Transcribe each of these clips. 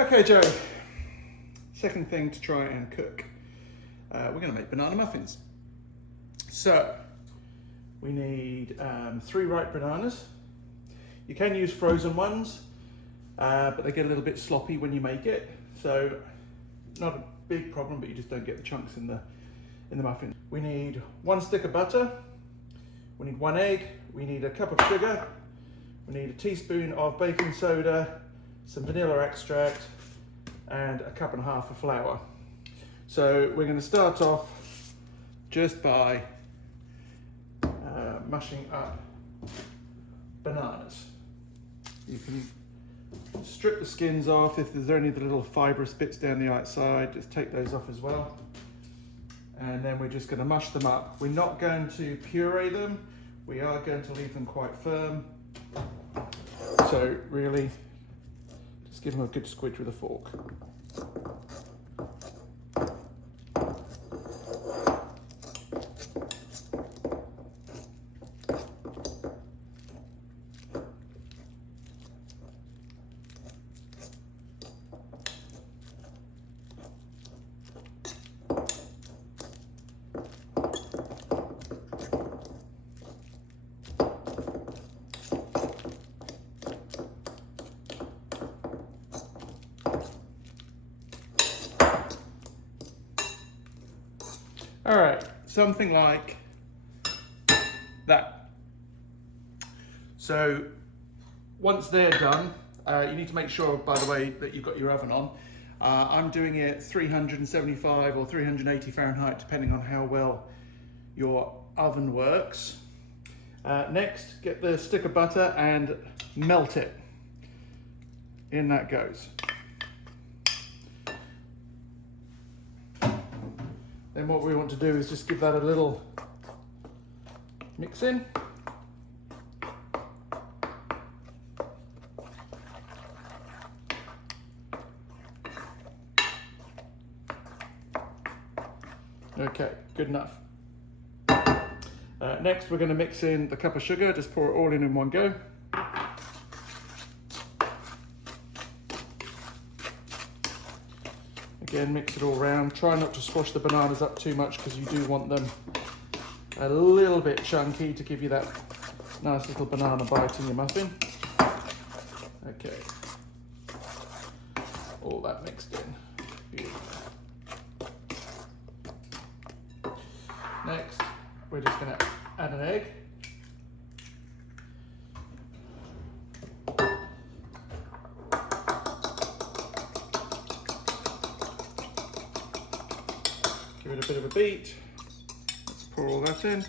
Okay, Joe, second thing to try and cook. We're going to make banana muffins. So, we need 3 ripe bananas. You can use frozen ones, but they get a little bit sloppy when you make it. So, not a big problem, but you just don't get the chunks in the muffin. We need 1 stick of butter. We need 1 egg. We need a cup of sugar. We need a teaspoon of baking soda, some vanilla extract, and a 1.5 cups of flour. So we're going to start off just by mushing up bananas. You can strip the skins off. If there's any of the little fibrous bits down the outside, just take those off as well. And then we're just going to mush them up. We're not going to puree them. We are going to leave them quite firm. So really, just give them a good squidge with a fork. All right, something like that. So once they're done, you need to make sure, by the way, that you've got your oven on. I'm doing it 375 or 380 Fahrenheit, depending on how well your oven works. Next, get the stick of butter and melt it. In that goes. Then what we want to do is just give that a little mix in. Okay, good enough. Next we're going to mix in the cup of sugar, just pour it all in one go. Again, mix it all around. Try not to squash the bananas up too much because you do want them a little bit chunky to give you that nice little banana bite in your muffin. Okay. All that mixed in. Beautiful. Next, we're just going to add an egg. Give it a bit of a beat. Let's pour all that in.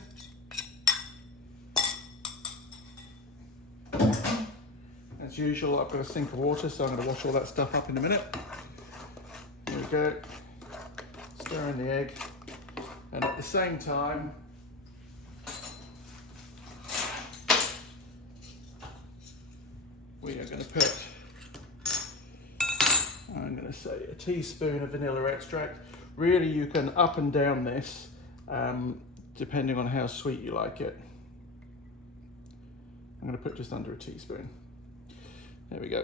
As usual, I've got a sink of water, so I'm going to wash all that stuff up in a minute. There we go. Stir in the egg. And at the same time, we are going to put, I'm going to say, a teaspoon of vanilla extract. Really, you can up and down this depending on how sweet you like it. I'm going to put just under a teaspoon. There we go.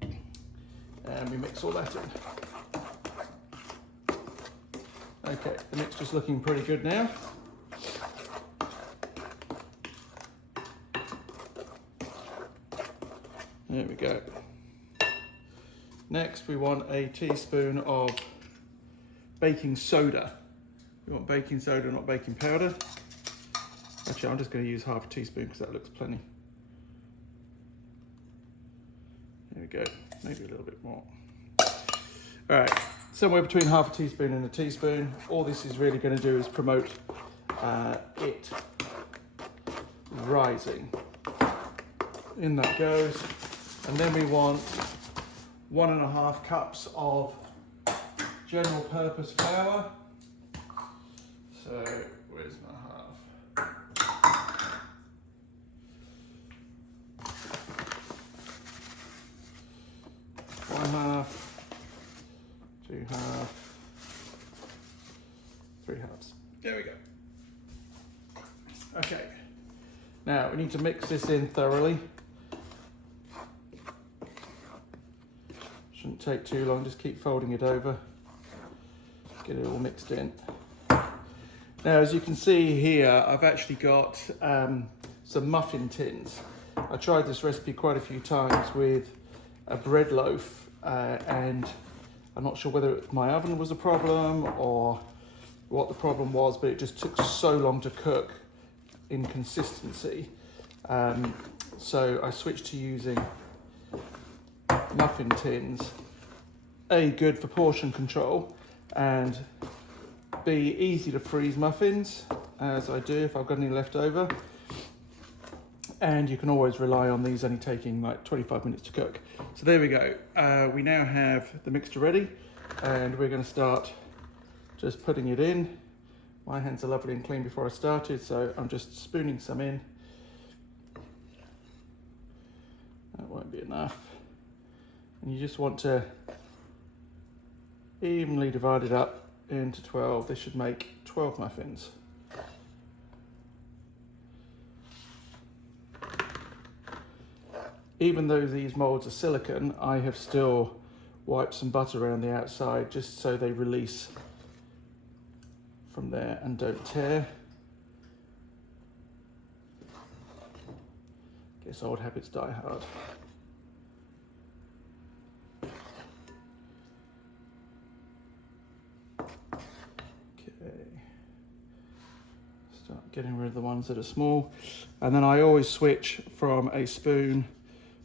And we mix all that in. Okay, the mixture's looking pretty good now. There we go. Next, we want a teaspoon of baking soda. We want baking soda, not baking powder. Actually, I'm just going to use half a teaspoon because that looks plenty. There we go, maybe a little bit more. All right, somewhere between half a teaspoon and a teaspoon. All this is really going to do is promote it rising. In that goes. And then we want 1.5 cups of general purpose flour. So, where's my half? 1/2, 2/2, 3/2. There we go. Okay. Now we need to mix this in thoroughly. take too long, just keep folding it over, get it all mixed in. Now, as you can see here, I've actually got some muffin tins. I tried this recipe quite a few times with a bread loaf, and I'm not sure whether my oven was a problem or what the problem was, but it just took so long to cook in consistency. So I switched to using muffin tins. A, good for portion control, and B, easy to freeze muffins, as I do if I've got any left over. And you can always rely on these only taking like 25 minutes to cook. So there we go. We now have the mixture ready, and we're going to start just putting it in. My hands are lovely and clean before I started, so I'm just spooning some in. That won't be enough. And you just want to evenly divide it up into 12. This should make 12 muffins. Even though these molds are silicone, I have still wiped some butter around the outside just so they release from there and don't tear. Guess old habits die hard. Start getting rid of the ones that are small, and then I always switch from a spoon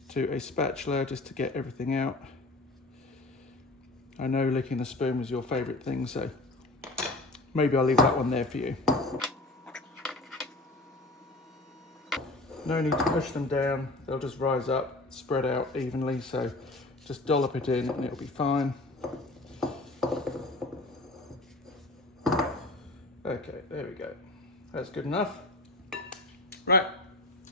to a spatula just to get everything out. I know licking the spoon was your favourite thing, so maybe I'll leave that one there for you. No need to push them down, they'll just rise up, spread out evenly, so just dollop it in and it'll be fine. Okay, there we go. That's good enough. Right,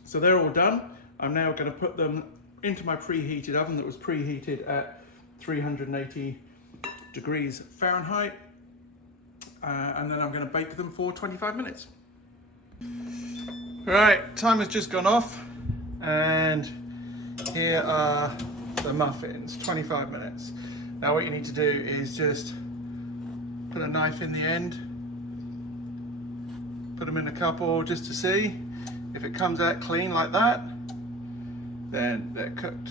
so they're all done. I'm now going to put them into my preheated oven that was preheated at 380 degrees Fahrenheit. And then I'm going to bake them for 25 minutes. Right, time has just gone off, and here are the muffins, 25 minutes. Now what you need to do is just put a knife in the end, put them in a couple just to see. If it comes out clean like that, then they're cooked.